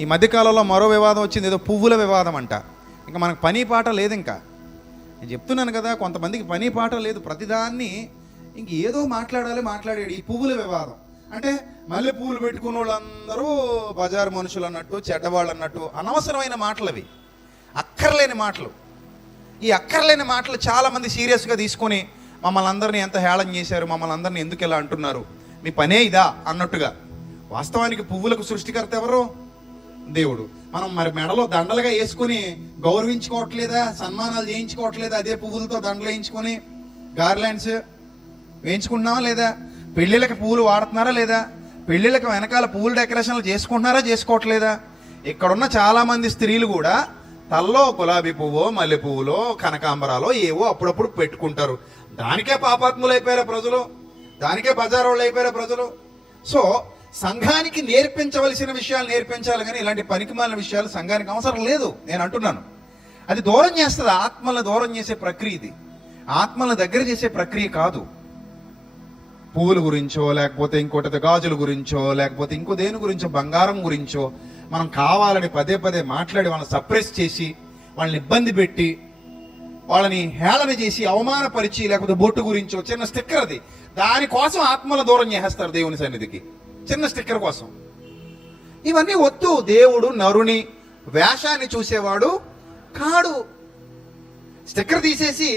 ఈ మధ్యకాలంలో మరో వివాదం వచ్చింది, ఏదో పువ్వుల వివాదం అంట. ఇంకా మనకు పని పాట లేదు. ఇంకా నేను చెప్తున్నాను కదా, కొంతమందికి పని పాట లేదు, ప్రతిదాన్ని ఇంక ఏదో మాట్లాడాడు. ఈ పువ్వుల వివాదం అంటే మల్లె పువ్వులు పెట్టుకున్న వాళ్ళందరూ బజారు మనుషులు అన్నట్టు, చెడ్డవాళ్ళు అన్నట్టు, అనవసరమైన మాటలు అవి, అక్కర్లేని మాటలు. ఈ అక్కర్లేని మాటలు చాలామంది సీరియస్గా తీసుకొని మమ్మల్ని అందరినీ ఎంత హేళన చేశారు, మమ్మల్ని అందరినీ ఎందుకు ఇలా అంటున్నారు, మీ పనే ఇదా అన్నట్టుగా. వాస్తవానికి పువ్వులకు సృష్టికర్త ఎవరు? దేవుడు. మనం మరి మెడలో దండలుగా వేసుకొని గౌరవించుకోవట్లేదా, సన్మానాలు చేయించుకోవట్లేదా? అదే పువ్వులతో దండలు వేయించుకొని గార్లాండ్స్ వేయించుకుంటున్నావా లేదా? పెళ్ళిళ్ళకి పువ్వులు వాడుతున్నారా లేదా? పెళ్ళిళ్ళకి వెనకాల పువ్వుల డెకరేషన్లు చేసుకుంటున్నారా, చేసుకోవట్లేదా? ఇక్కడున్న చాలామంది స్త్రీలు కూడా తల్లో గులాబీ పువ్వో, మల్లె పువ్వులో, కనకాంబరాలో ఏవో అప్పుడప్పుడు పెట్టుకుంటారు. దానికే పాపాత్ములు అయిపోయారు ప్రజలు, దానికే బజారు వాళ్ళు అయిపోయారు ప్రజలు. సో సంఘానికి నేర్పించవలసిన విషయాలు నేర్పించాలి, కానీ ఇలాంటి పనికిమాలిన విషయాలు సంఘానికి అవసరం లేదు నేను అంటున్నాను. అది దూరం చేస్తుంది, ఆత్మలను దూరం చేసే ప్రక్రియ ఇది, ఆత్మలను దగ్గర చేసే ప్రక్రియ కాదు. పువ్వుల గురించో, లేకపోతే ఇంకోటి గాజుల గురించో, లేకపోతే ఇంకో దేని గురించో, బంగారం గురించో మనం కావాలని పదే పదే మాట్లాడి వాళ్ళని సప్రెస్ చేసి, వాళ్ళని ఇబ్బంది పెట్టి, వాళ్ళని హేళన చేసి, అవమానపరిచి, లేకపోతే బొట్టు గురించో చిన్న స్టిక్కర్, అది దానికోసం ఆత్మల దూరం చేసేస్తారు దేవుని సన్నిధికి, చిన్న స్టిక్కర్ కోసం. ఇవన్నీ వద్దు. దేవుడు నరుని వేషాన్ని చూసేవాడు కాడు. స్టిక్కర్ తీసేసి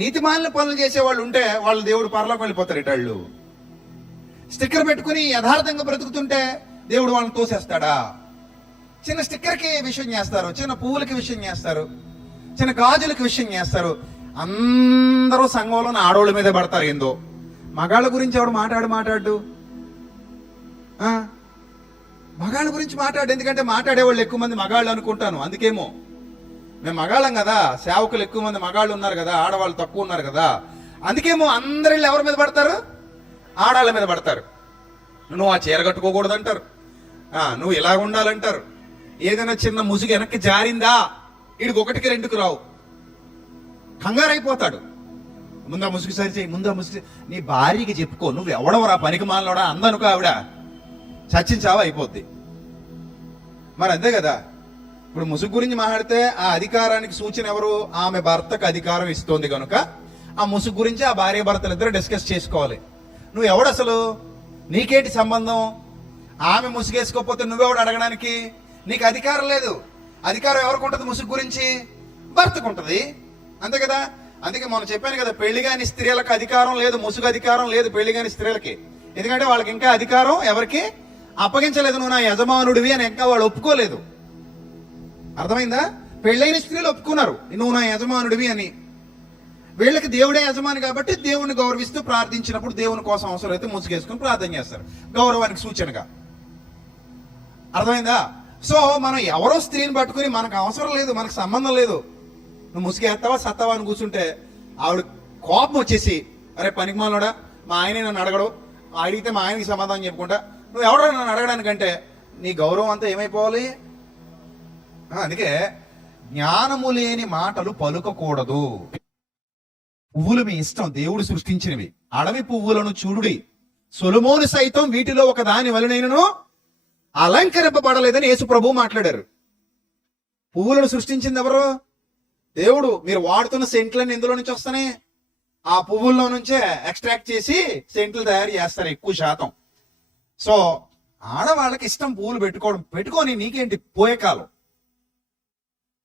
నీతిమాలిన పనులు చేసేవాళ్ళు ఉంటే వాళ్ళు దేవుడు పరలోకి వెళ్ళిపోతారు. ఇటాళ్ళు స్టిక్కర్ పెట్టుకుని యథార్థంగా బ్రతుకుతుంటే దేవుడు వాళ్ళని తోసేస్తాడా? చిన్న స్టిక్కర్కి విషయం చేస్తారు, చిన్న పువ్వులకి విషయం చేస్తారు, చిన్న గాజులకి విషయం చేస్తారు. అందరూ సంఘంలోని ఆడోళ్ళ మీదే పడతారు. ఏందో మగాళ్ళ గురించి ఎవడు మాట్లాడు మగాళ్ళ గురించి మాట్లాడు. ఎందుకంటే మాట్లాడేవాళ్ళు ఎక్కువ మంది మగాళ్ళు అనుకుంటాను. అందుకేమో మేము మగాళ్ళం కదా, సేవకులు ఎక్కువ మంది మగాళ్ళు ఉన్నారు కదా, ఆడవాళ్ళు తక్కువ ఉన్నారు కదా, అందుకేమో అందరి ఎవరి మీద పడతారు? ఆడాళ్ళ మీద పడతారు. నువ్వు ఆ చీర కట్టుకోకూడదు అంటారు, నువ్వు ఇలాగ ఉండాలంటారు. ఏదైనా చిన్న ముసుగు వెనక్కి జారిందా వీడికి ఒకటికి రెండుకు రావు, కంగారైపోతాడు. ముందా ముసుగు సరిచేయి, ముందా ముసుగు. నీ భార్యకి చెప్పుకో, నువ్వు ఎవడవరా పనికి మాలనోడా అందనుకో, ఆవిడ చచ్చించావా అయిపోద్ది. మరి అంతే కదా. ఇప్పుడు ముసుగు గురించి మాట్లాడితే ఆ అధికారానికి సూచన ఎవరు? ఆమె భర్తకు అధికారం ఇస్తోంది కనుక ఆ ముసుగు గురించి ఆ భార్య భర్తలు ఇద్దరు డిస్కస్ చేసుకోవాలి. నువ్వు ఎవడు అసలు? నీకేంటి సంబంధం? ఆమె ముసుగేసుకోకపోతే నువ్వెవడు అడగడానికి? నీకు అధికారం లేదు. అధికారం ఎవరికి ఉంటుంది ముసుగు గురించి? భర్తకు ఉంటుంది, అంతే కదా. అందుకే మనం చెప్పాను కదా, పెళ్లి కాని స్త్రీలకు అధికారం లేదు, ముసుగు అధికారం లేదు పెళ్లి కాని స్త్రీలకి. ఎందుకంటే వాళ్ళకి ఇంకా అధికారం ఎవరికి అప్పగించలేదు. నువ్వు నా యజమానుడివి అని ఇంకా వాళ్ళు ఒప్పుకోలేదు. అర్థమైందా? పెళ్ళైన స్త్రీలు ఒప్పుకున్నారు నువ్వు నా యజమానుడివి అని. వీళ్ళకి దేవుడే యజమాని కాబట్టి దేవుని గౌరవిస్తూ ప్రార్థించినప్పుడు దేవుని కోసం అవసరమైతే ముసుగేసుకుని ప్రార్థన చేస్తారు, గౌరవానికి సూచనగా. అర్థమైందా? సో మనం ఎవరో స్త్రీని పట్టుకుని మనకు అవసరం లేదు, మనకు సంబంధం లేదు, నువ్వు ముసుగేస్తావా సత్తావా అని కూర్చుంటే ఆవిడ కోపం వచ్చేసి, అరే పనికిమాలోడా, మా ఆయన నన్ను అడగడు, అడిగితే మా ఆయనకి సమాధానం చెప్పుకుంటా, నువ్వు ఎవడో నన్ను అడగడానికంటే నీ గౌరవం అంతా ఏమైపోవాలి? అందుకే జ్ఞానము లేని మాటలు పలుకకూడదు. పువ్వులు మీ ఇష్టం, దేవుడు సృష్టించినవి. అడవి పువ్వులను చూడుడి, సొలొమోను సైతం వీటిలో ఒక దాని వలనైనను అలంకరింపబడలేదని యేసు ప్రభువు మాట్లాడారు. పువ్వులను సృష్టించింది ఎవరు? దేవుడు. మీరు వాడుతున్న సెంట్లన్నీ ఎందులో నుంచి వస్తాయి? ఆ పువ్వుల్లో నుంచే ఎక్స్ట్రాక్ట్ చేసి సెంట్లు తయారు చేస్తారు ఎక్కువ శాతం. సో ఆడవాళ్ళకి ఇష్టం పువ్వులు పెట్టుకొని నీకేంటి పోయే కాలం?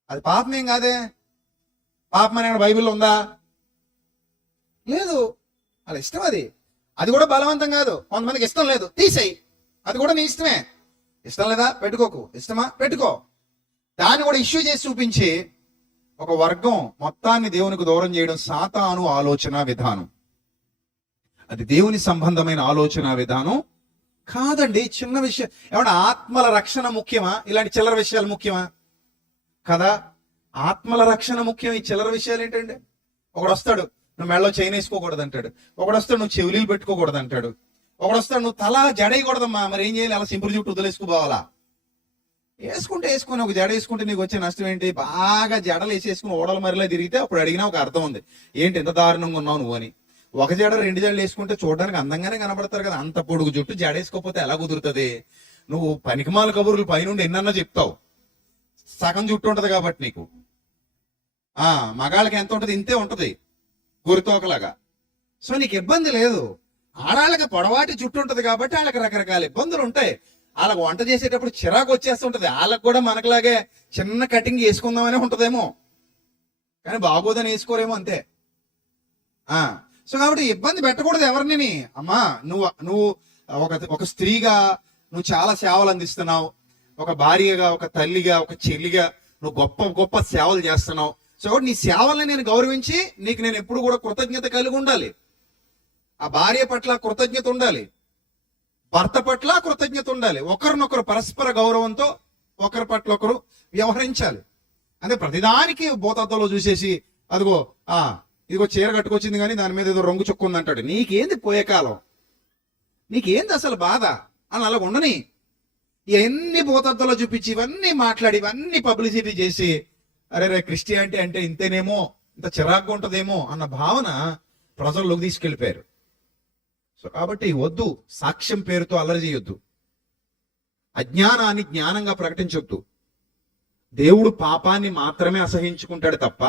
అది పాపమేం కాదే. పాపం అనే బైబిల్లో ఉందా? లేదు. వాళ్ళ ఇష్టం అది. అది కూడా బలవంతం కాదు. కొంతమందికి ఇష్టం లేదు, తీసేయి, అది కూడా నీ ఇష్టమే. ఇష్టం లేదా? పెట్టుకోకు. ఇష్టమా? పెట్టుకో. దాన్ని కూడా ఇష్యూ చేసి చూపించి ఒక వర్గం మొత్తాన్ని దేవునికి దూరం చేయడం సాతాను ఆలోచన విధానం. అది దేవుని సంబంధమైన ఆలోచన విధానం కాదండి. చిన్న విషయం ఏమన్నా ఆత్మల రక్షణ ముఖ్యమా? ఇలాంటి చిల్లర విషయాలు ముఖ్యమా? కదా. ఆత్మల రక్షణ ముఖ్యం, ఈ చిల్లర విషయాలు ఏంటండి? ఒకడు వస్తాడు నువ్వు మెడలో చైన్ వేసుకోకూడదు అంటాడు, ఒకడు వస్తాడు నువ్వు చెవులీలు పెట్టుకోకూడదు అంటాడు, ఒకడు వస్తాడు నువ్వు తల జడేయకూడదమ్మా, మరి ఏం చేయాలి, అలా సింపుల్ చుట్టూ వదిలేసుకోవాలా? వేసుకుని ఒక జడ వేసుకుంటే నీకు వచ్చే నష్టం ఏంటి? బాగా జడలు వేసేసుకుని ఓడల మరిలా తిరిగితే అప్పుడు అడిగినా ఒక అర్థం ఉంది, ఏంటి ఎంత దారుణంగా ఉన్నావు నువ్వు అని. ఒక జడ రెండు జడలు వేసుకుంటే చూడడానికి అందంగానే కనబడతారు కదా, అంత పొడుగు జుట్టు జడేసుకోకపోతే ఎలా కుదురుతుంది? నువ్వు పనికిమాల కబుర్లు పైనుండి ఎన్నన్నా చెప్తావు, సగం జుట్టు ఉంటది కాబట్టి నీకు. మగాళ్ళకి ఎంత ఉంటది? ఇంతే ఉంటది, గురితోకలాగా. సో నీకు ఇబ్బంది లేదు. ఆడాళ్ళకి పొడవాటి జుట్టు ఉంటది కాబట్టి వాళ్ళకి రకరకాల ఇబ్బందులు ఉంటాయి. వాళ్ళకి వంట చేసేటప్పుడు చిరాకు వచ్చేస్తుంటది. వాళ్ళకి కూడా మనకులాగే చిన్న కటింగ్ వేసుకుందామనే ఉంటదేమో, కానీ బాగోదని వేసుకోరేమో, అంతే. సో కాబట్టి ఇబ్బంది పెట్టకూడదు ఎవరిని. అమ్మా, నువ్వు ఒక స్త్రీగా నువ్వు చాలా సేవలు అందిస్తున్నావు, ఒక భార్యగా, ఒక తల్లిగా, ఒక చెల్లిగా నువ్వు గొప్ప గొప్ప సేవలు చేస్తున్నావు. సో నీ సేవల్ని నేను గౌరవించి నీకు నేను ఎప్పుడు కూడా కృతజ్ఞత కలిగి ఉండాలి. ఆ భార్య పట్ల కృతజ్ఞత ఉండాలి, భర్త పట్ల కృతజ్ఞత ఉండాలి. ఒకరినొకరు పరస్పర గౌరవంతో ఒకరి పట్ల ఒకరు వ్యవహరించాలి. అంటే ప్రతిదానికి భూతత్వంలో చూసేసి అదిగో ఇదిగో చీర కట్టుకొచ్చింది కానీ దాని మీద ఏదో రంగు చుక్కుంది అంటాడు. నీకేంది పోయే కాలం? నీకేంది అసలు బాధ అని అలా ఉండని. ఎన్ని భూతత్వంలో చూపించి ఇవన్నీ మాట్లాడి ఇవన్నీ పబ్లిసిటీ చేసి అరే క్రిస్టియానిటీ అంటే ఇంతేనేమో, ఇంత చిరాగ్గా ఉంటుందేమో అన్న భావన ప్రజల్లోకి తీసుకెళ్ళిపోయారు. సో కాబట్టి వద్దు, సాక్ష్యం పేరుతో అల్లరి చేయొద్దు, అజ్ఞానాన్ని జ్ఞానంగా ప్రకటించొద్దు. దేవుడు పాపాన్ని మాత్రమే అసహించుకుంటాడు తప్ప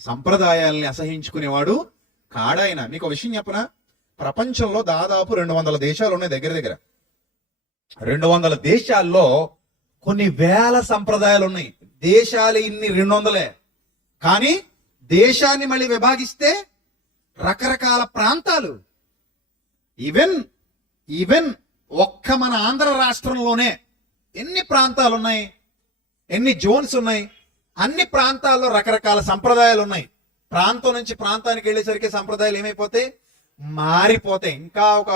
సంప్రదాయాల్ని అసహించుకునేవాడు కాడాయన. నీకు ఒక విషయం చెప్పనా? ప్రపంచంలో దాదాపు 200 దేశాలు ఉన్నాయి. దగ్గర 200 దేశాల్లో కొన్ని వేల సంప్రదాయాలు ఉన్నాయి. దేశాలు ఇన్ని 200, కానీ దేశాన్ని మళ్ళీ విభాగిస్తే రకరకాల ప్రాంతాలు. ఈవెన్ ఒక్క మన ఆంధ్ర రాష్ట్రంలోనే ఎన్ని ప్రాంతాలు ఉన్నాయి, ఎన్ని జోన్స్ ఉన్నాయి. అన్ని ప్రాంతాల్లో రకరకాల సంప్రదాయాలు ఉన్నాయి. ప్రాంతం నుంచి ప్రాంతానికి వెళ్ళేసరికి సంప్రదాయాలు ఏమైపోతాయి? మారిపోతాయి. ఇంకా ఒక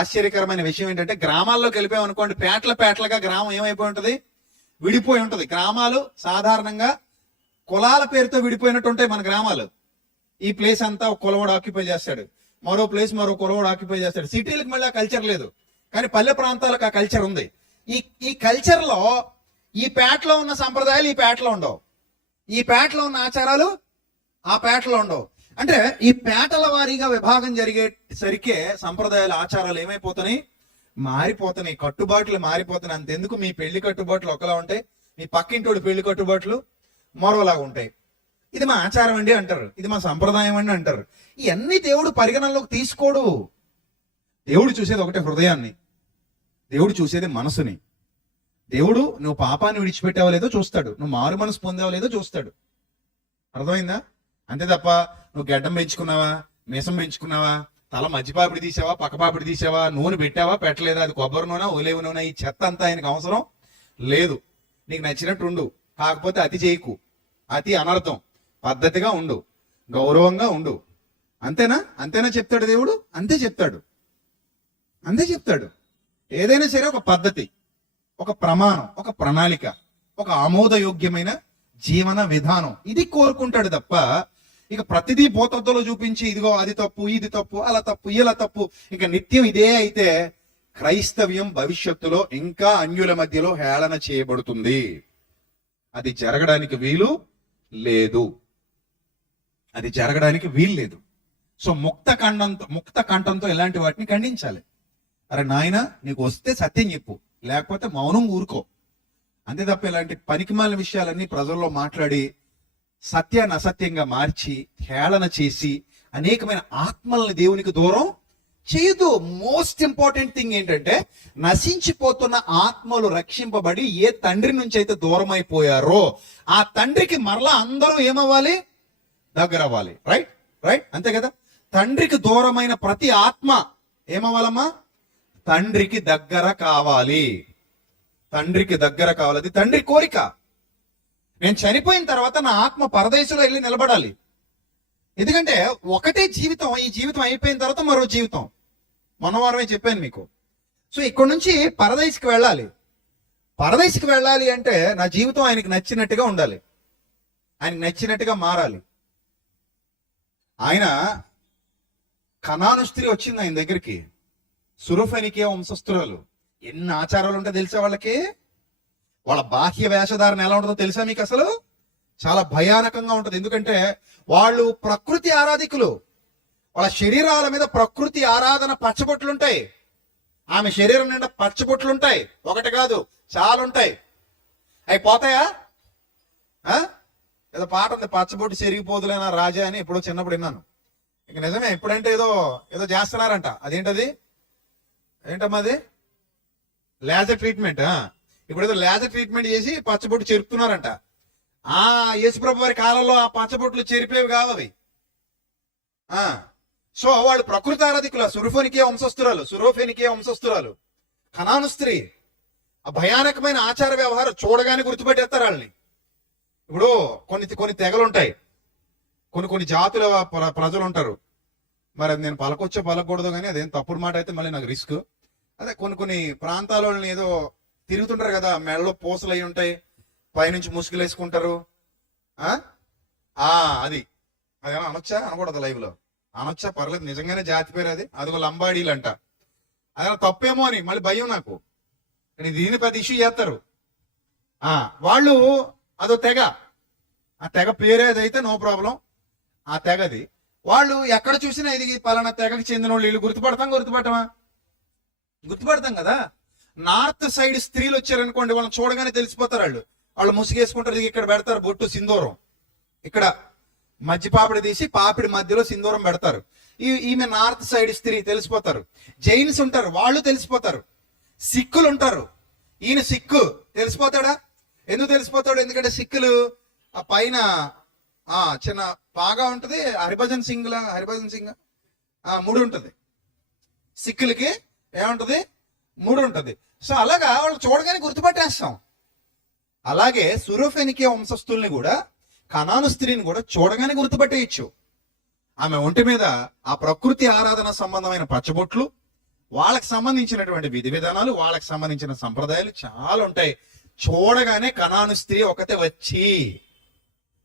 ఆశ్చర్యకరమైన విషయం ఏంటంటే, గ్రామాల్లోకి వెళ్ళిపోయామనుకోండి, పేటలుగా గ్రామం ఏమైపోయి ఉంటుంది? విడిపోయి ఉంటుంది. గ్రామాలు సాధారణంగా కులాల పేరుతో విడిపోయినట్టు ఉంటాయి మన గ్రామాలు. ఈ ప్లేస్ అంతా ఒక కులవాడు ఆక్యుపై చేస్తాడు, మరో ప్లేస్ మరో కులవాడు ఆక్యుపై చేస్తాడు. సిటీలకు మళ్ళీ ఆ కల్చర్ లేదు, కానీ పల్లె ప్రాంతాలకు ఆ కల్చర్ ఉంది. ఈ కల్చర్ లో ఈ పేటలో ఉన్న సంప్రదాయాలు ఈ పేటలో ఉండవు, ఈ పేటలో ఉన్న ఆచారాలు ఆ పేటలో ఉండవు. అంటే ఈ పేటల వారీగా విభాగం జరిగేసరికే సంప్రదాయాలు, ఆచారాలు ఏమైపోతున్నాయి? మారిపోతున్నాయి, కట్టుబాట్లు మారిపోతున్నాయి. అంతెందుకు, మీ పెళ్లి కట్టుబాట్లు ఒకలా ఉంటాయి, మీ పక్కింటోడి పెళ్లి కట్టుబాట్లు మరోలాగా ఉంటాయి. ఇది మా ఆచారం అండి అంటారు, ఇది మా సంప్రదాయం అండి అంటారు. ఇవన్నీ దేవుడు పరిగణనలోకి తీసుకోడు. దేవుడు చూసేది ఒకటే హృదయాన్ని, దేవుడు చూసేది మనసుని. దేవుడు నువ్వు పాపాన్ని విడిచిపెట్టావో లేదో చూస్తాడు, నువ్వు మారు మనసు పొందావో లేదో చూస్తాడు. అర్థమైందా? అంతే తప్ప నువ్వు గడ్డం పెంచుకున్నావా, మీసం పెంచుకున్నావా, తల మధ్యపాపిడి తీసావా, పక్కపాపిడి తీసావా, నూనె పెట్టావా పెట్టలేదా, అది కొబ్బరి నూనె ఒలేవు నూనె, ఈ చెత్త అంతా ఆయనకు అవసరం లేదు. నీకు నచ్చినట్టు ఉండు, కాకపోతే అతి చేయకు, అతి అనర్థం, పద్ధతిగా ఉండు, గౌరవంగా ఉండు. అంతేనా చెప్తాడు దేవుడు? అంతే చెప్తాడు. ఏదైనా సరే ఒక పద్ధతి, ఒక ప్రమాణం, ఒక ప్రణాళిక, ఒక ఆమోదయోగ్యమైన జీవన విధానం, ఇది కోరుకుంటాడు తప్ప ఇక ప్రతిదీ భూతత్వంలో చూపించి ఇదిగో అది తప్పు, ఇది తప్పు, అలా తప్పు, ఇలా తప్పు, ఇక నిత్యం ఇదే అయితే క్రైస్తవ్యం భవిష్యత్తులో ఇంకా అన్యుల మధ్యలో హేళన చేయబడుతుంది. అది జరగడానికి వీలు లేదు. సో ముక్త కంఠంతో ఇలాంటి వాటిని ఖండించాలి. అరే నాయన, నీకు వస్తే సత్యం చెప్పు, లేకపోతే మౌనం ఊరుకో. అంతే తప్ప ఇలాంటి పనికిమాలిన విషయాలన్నీ ప్రజల్లో మాట్లాడి సత్యాన్ని అసత్యంగా మార్చి హేళన చేసి అనేకమైన ఆత్మల్ని దేవునికి దూరం చేయదు. మోస్ట్ ఇంపార్టెంట్ థింగ్ ఏంటంటే, నశించిపోతున్న ఆత్మలు రక్షింపబడి ఏ తండ్రి నుంచి అయితే దూరం అయిపోయారో ఆ తండ్రికి మరలా అందరూ ఏమవ్వాలి? దగ్గర అవ్వాలి. రైట్ అంతే కదా. తండ్రికి దూరమైన ప్రతి ఆత్మ ఏమవ్వాలమ్మా? తండ్రికి దగ్గర కావాలి. అది తండ్రి కోరిక. నేను చనిపోయిన తర్వాత నా ఆత్మ పరదేశంలో వెళ్ళి నిలబడాలి. ఎందుకంటే ఒకటే జీవితం, ఈ జీవితం అయిపోయిన తర్వాత మరో జీవితం. మొన్న వారమే చెప్పాను మీకు. సో ఇక్కడ నుంచి పరదేశికి వెళ్ళాలి అంటే నా జీవితం ఆయనకి నచ్చినట్టుగా ఉండాలి, ఆయనకి నచ్చినట్టుగా మారాలి. ఆయన కనాను స్త్రీ వచ్చింది ఆయన దగ్గరికి, సురఫెనికే వంశస్థురాలు. ఎన్ని ఆచారాలు ఉంటాయో తెలుసా వాళ్ళకి? వాళ్ళ బాహ్య వేషధారణ ఎలా ఉంటుందో తెలుసా మీకు? అసలు చాలా భయానకంగా ఉంటుంది. ఎందుకంటే వాళ్ళు ప్రకృతి ఆరాధికులు. వాళ్ళ శరీరాల మీద ప్రకృతి ఆరాధన పచ్చబొట్లుంటాయి. ఆమె శరీరం నిండా పచ్చబొట్లు ఉంటాయి, ఒకటి కాదు చాలా ఉంటాయి. అవి పోతాయా? ఏదో పాట ఉంది, పచ్చబొట్టు చెరిగిపోదులేనా రాజా అని, ఎప్పుడో చిన్నప్పుడు విన్నాను. ఇక నిజమే, ఇప్పుడంటే ఏదో ఏదో చేస్తున్నారంట. అదేంటది, ఏంటమ్మా అది? Laser treatment. ఇప్పుడు ఏదో లేజర్ ట్రీట్మెంట్ చేసి పచ్చబొట్టు చెరుపుతున్నారంట. యేసుప్రభు వారి కాలంలో ఆ పచ్చబొట్లు చెరిపేవి కావు అవి. సో వాళ్ళు ప్రకృతి ఆరాధికుల, సురోఫెనికే వంశస్థురాలు కనాను స్త్రీ. ఆ భయానకమైన ఆచార వ్యవహారం చూడగానే గుర్తుపెట్టేస్తారు వాళ్ళని. ఇప్పుడు కొన్ని తెగలు ఉంటాయి, కొన్ని జాతుల ప్రజలు ఉంటారు. మరి అది నేను పలకూడదు కానీ అదేం తప్పుడు మాట అయితే మళ్ళీ నాకు రిస్క్. అదే కొన్ని ప్రాంతాల ఏదో తిరుగుతుంటారు కదా, మెడలో పూసలు అయి ఉంటాయి, పైనుంచి ముసుగులు వేసుకుంటారు. అది అదేమో అనొచ్చా అనకూడదు? లైవ్ లో అనొచ్చా? పర్లేదు, నిజంగానే జాతి పేరు అది. అదిగో లంబాడీలు అంట. అదే తప్పేమో అని మళ్ళీ భయం నాకు. దీని పెద్ద ఇష్యూ చేస్తారు వాళ్ళు. అదో తెగ, ఆ తెగ పేరేదైతే నో ప్రాబ్లం. ఆ తెగది వాళ్ళు ఎక్కడ చూసినా ఇది పలానా తెగకి చెందిన వాళ్ళు. వీళ్ళు గుర్తుపడతాం కదా. నార్త్ సైడ్ స్త్రీలు వచ్చారనుకోండి, వాళ్ళని చూడగానే తెలిసిపోతారు. వాళ్ళు ముసుగేసుకుంటారు, ఇక్కడ పెడతారు బొట్టు, సింధూరం. ఇక్కడ మధ్య పాపిడి తీసి పాపిడి మధ్యలో సింధూరం పెడతారు. ఈమె నార్త్ సైడ్ స్త్రీ, తెలిసిపోతారు. జైన్స్ ఉంటారు, వాళ్ళు తెలిసిపోతారు. సిక్కులు ఉంటారు, ఈయన సిక్కు, తెలిసిపోతాడా? ఎందుకు తెలిసిపోతాడు? ఎందుకంటే సిక్కులు ఆ పైన చిన్న పాగా ఉంటది, హరిభజన్ సింగ్ ముడి ఉంటది. సిక్కులకి ఏముంటది? ముడి ఉంటది. సో అలాగా వాళ్ళు చూడగానే గుర్తుపట్టేస్తాం. అలాగే సురోఫెనికే వంశస్థుల్ని కూడా, కనాను స్త్రీని కూడా చూడగానే గుర్తుపట్టేయచ్చు. ఆమె ఒంటి మీద ఆ ప్రకృతి ఆరాధన సంబంధమైన పచ్చబొట్లు, వాళ్ళకి సంబంధించినటువంటి విధి విధానాలు, వాళ్ళకి సంబంధించిన సంప్రదాయాలు చాలా ఉంటాయి. చూడగానే కనాను స్త్రీ ఒకతే వచ్చి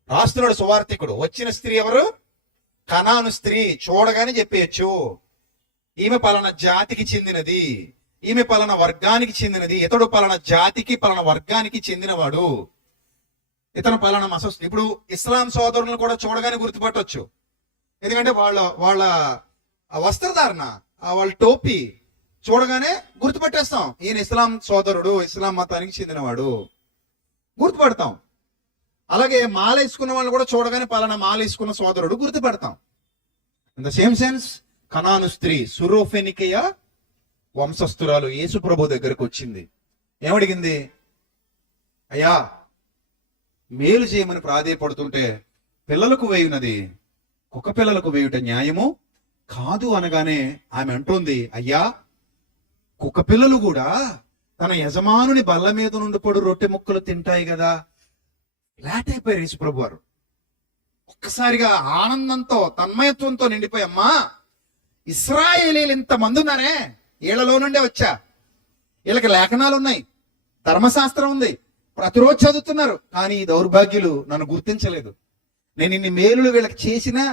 రాస్తున్నాడు సువార్తికుడు. వచ్చిన స్త్రీ ఎవరు? కనాను స్త్రీ. చూడగానే చెప్పేయచ్చు, ఈమె పలానా జాతికి చెందినది, ఈమె పలానా వర్గానికి చెందినది, ఇతడు పలానా జాతికి పలానా వర్గానికి చెందినవాడు, ఇతను పలానా మసస్. ఇప్పుడు ఇస్లాం సోదరులను కూడా చూడగానే గుర్తుపట్టవచ్చు. ఎందుకంటే వాళ్ళ వస్త్రధారణ, వాళ్ళ టోపీ చూడగానే గుర్తుపట్టేస్తాం. ఈయన ఇస్లాం సోదరుడు, ఇస్లాం మతానికి చెందినవాడు, గుర్తుపడతాం. అలాగే మాల వేసుకున్న వాళ్ళు కూడా చూడగానే పలానా మాల వేసుకున్న సోదరుడు గుర్తుపడతాం. ఇన్ ద సేమ్ సెన్స్ కనాను స్త్రీ సురోఫెనికేయ వంశస్థురాలు యేసు ప్రభు దగ్గరకు వచ్చింది. ఏమడిగింది? అయ్యా, మేలు చేయమని ప్రాధేయపడుతుంటే పిల్లలకు వేయునది, కుక్క పిల్లలకు వేయుట న్యాయము కాదు అనగానే ఆమె అంటోంది, అయ్యా, కుక్క పిల్లలు కూడా తన యజమానుని బల్ల మీద నుండి పడు రొట్టె ముక్కలు తింటాయి కదా. ఫ్లాట్ అయిపోయారు యేసు ప్రభు వారు. ఒక్కసారిగా ఆనందంతో తన్మయత్వంతో నిండిపోయి, అమ్మా, ఇశ్రాయేలీలు ఇంతమంది ఉన్నారే, వీళ్ళలో నుండే వచ్చా, వీళ్ళకి లేఖనాలు ఉన్నాయి, ధర్మశాస్త్రం ఉంది, ప్రతిరోజు చదువుతున్నారు, కానీ ఈ దౌర్భాగ్యులు నన్ను గుర్తించలేదు. నేను ఇన్ని మేలులు వీళ్ళకి చేసినా,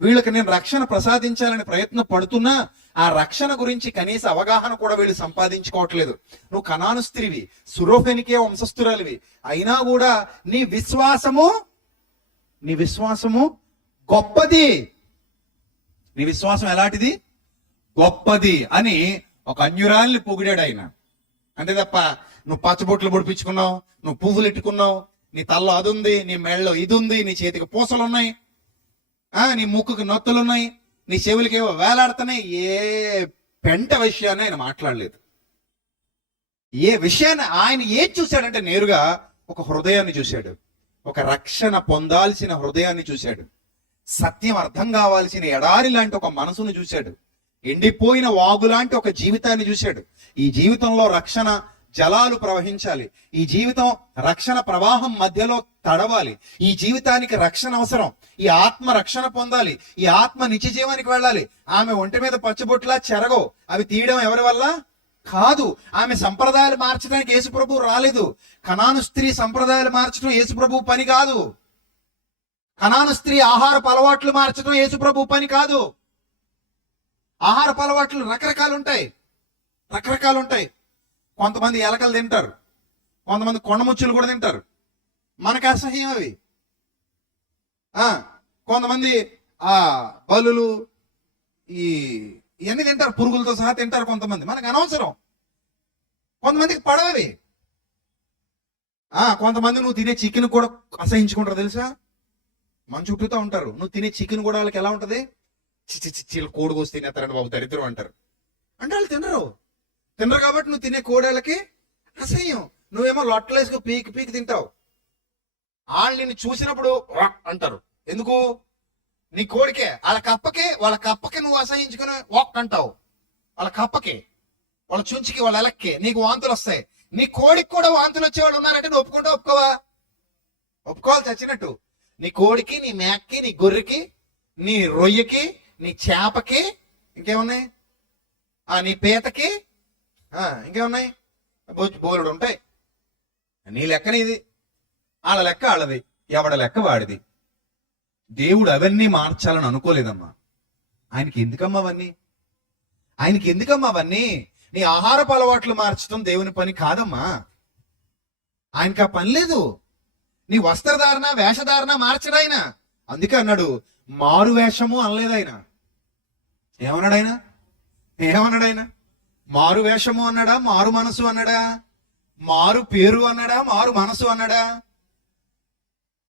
వీళ్ళకి నేను రక్షణ ప్రసాదించాలని ప్రయత్నం పడుతున్నా, ఆ రక్షణ గురించి కనీస అవగాహన కూడా వీళ్ళు సంపాదించుకోవట్లేదు. నువ్వు కనాను స్త్రీవి, సురోఫెనికే వంశస్థురాలివి, అయినా కూడా నీ విశ్వాసము గొప్పది. నీ విశ్వాసం ఎలాంటిది? గొప్పది అని ఒక అన్యురాల్ని పొగిడాడు ఆయన. అంతే తప్ప నువ్వు పచ్చబొట్లు పొడిపించుకున్నావు, నువ్వు పువ్వులు ఎట్టుకున్నావు, నీ తల్లో అది ఉంది, నీ మెళ్ళలో ఇది ఉంది, నీ చేతికి పూసలు ఉన్నాయి, నీ ముక్కుకి నొత్తులు ఉన్నాయి, నీ చెవులకి ఏవో వేలాడుతున్నాయి. ఏ పెంట విషయాన్ని ఆయన మాట్లాడలేదు. ఏ విషయాన్ని ఆయన ఏం చూశాడంటే నేరుగా ఒక హృదయాన్ని చూశాడు, ఒక రక్షణ పొందాల్సిన హృదయాన్ని చూశాడు, సత్యం అర్థం కావాల్సిన ఎడారి లాంటి ఒక మనసును చూశాడు, ఎండిపోయిన వాగు లాంటి ఒక జీవితాన్ని చూశాడు. ఈ జీవితంలో రక్షణ జలాలు ప్రవహించాలి, ఈ జీవితం రక్షణ ప్రవాహం మధ్యలో తడవాలి, ఈ జీవితానికి రక్షణ అవసరం, ఈ ఆత్మ రక్షణ పొందాలి, ఈ ఆత్మ నిత్య జీవానికి వెళ్ళాలి. ఆమె ఒంటి మీద పచ్చబొట్లా చెరగో, అవి తీయడం ఎవరి వల్ల కాదు. ఆమె సంప్రదాయాలు మార్చడానికి యేసుప్రభు రాలేదు. కనాను స్త్రీ సంప్రదాయాలు మార్చడం యేసుప్రభు పని కాదు. కనాను స్త్రీ ఆహారపు అలవాట్లు మార్చడం యేసుప్రభు పని కాదు. ఆహారపు అలవాట్లు రకరకాలు ఉంటాయి. కొంతమంది ఎలకలు తింటారు, కొంతమంది కొండముచ్చులు కూడా తింటారు, మనకు అసహ్యం అవి. కొంతమంది బలులు, ఈ ఇవన్నీ తింటారు, పురుగులతో సహా తింటారు కొంతమంది, మనకు అనవసరం. కొంతమందికి పడవవి. కొంతమంది నువ్వు తినే చికెన్ కూడా అసహించుకుంటారు తెలుసా. మన చుట్టూతో ఉంటారు. నువ్వు తినే చికెన్ కూడా వాళ్ళకి ఎలా ఉంటది, చిల్లు కోడి కోసి తినేస్తారండి బాబు దరిద్రం అంటారు. అంటే వాళ్ళు తినరు కాబట్టి నువ్వు తినే కోడళ్ళకి అసహ్యం. నువ్వేమో లొట్టలేసుకు పీకి పీకి తింటావు. వాళ్ళు నిన్ను చూసినప్పుడు అంటారు. ఎందుకు? నీ కోడికే, వాళ్ళ కప్పకే నువ్వు అసహించుకుని అంటావు. వాళ్ళ కప్పకి, వాళ్ళ చుంచికి, వాళ్ళ ఎలక్కి నీకు వాంతులు వస్తాయి. నీ కోడికి కూడా వాంతులు వచ్చేవాళ్ళు ఉన్నారంటే నువ్వు ఒప్పుకుంటా ఒప్పుకోవా? ఒప్పుకోవాలి చచ్చినట్టు. నీ కోడికి, నీ మేకకి, నీ గొర్రెకి, నీ రొయ్యకి, నీ చేపకి, ఇంకేమున్నాయి, నీ పీతకి, ఇంకేమున్నాయి, బోలుడు ఉంటాయి. నీ లెక్కని ఇది, వాళ్ళ లెక్క వాళ్ళది, ఎవడ లెక్క వాడిది. దేవుడు అవన్నీ మార్చాలని అనుకోలేదమ్మా. ఆయనకి ఎందుకమ్మా అవన్నీ? నీ ఆహారపు అలవాట్లు మార్చడం దేవుని పని కాదమ్మా. ఆయనకి ఆ పని లేదు. నీ వస్త్రధారణ, వేషధారణ మార్చడాయన. అందుకే అన్నాడు మారు వేషము అనలేదు ఆయన. ఏమన్నాడు ఆయన? మారు వేషము అన్నాడా, మారు మనసు అన్నాడా, మారు పేరు అన్నాడా, మారు మనసు అన్నాడా?